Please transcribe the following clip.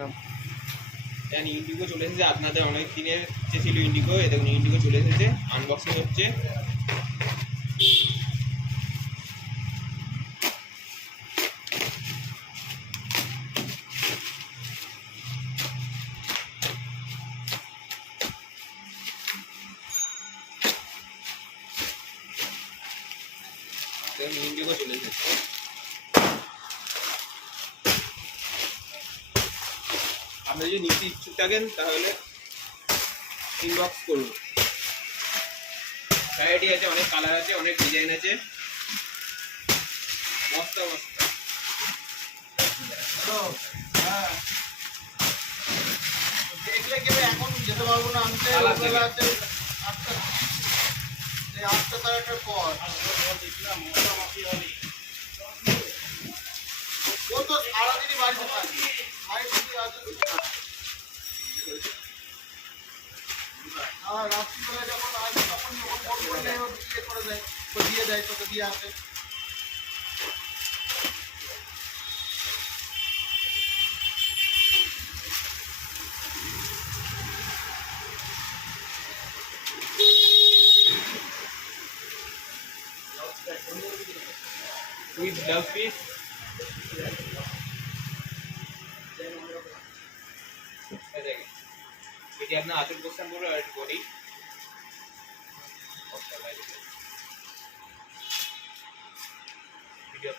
নাম দেন ইন্ডিগো চলে এসেছে, আপনাদের অনেক দিনের যে ছিল ইন্ডিগো, এ দেখুন ইন্ডিগো চলে এসেছে, আনবক্সিং হচ্ছে। দেখুন ইন্ডিগো চলে এসেছে। আপনি যদি নিতে ইচ্ছুক থাকেন তাহলে ইনবক্স করুন। ভ্যারাইটি আছে, অনেক কালার আছে, অনেক ডিজাইন আছে, মস্ত মস্ত। হ্যাঁ, দেখলে কি এখন যেতে পারবো না আনতে, ওবেলা আছে 8টা, এই 8টা 8:30টার পর। ও তো সারাদিনই বাড়িতে থাকে, বাড়িতে আছে না। আর রাত্রিবেলা যখন আসে তখন ফোন করলে ও ইয়ে করে দেয়, ও দিয়ে দেয়, তোকে দিয়ে আসে। With blouse piece. এটি আপনার আঁচল পোস্টার বলে আর বডি ভিডিও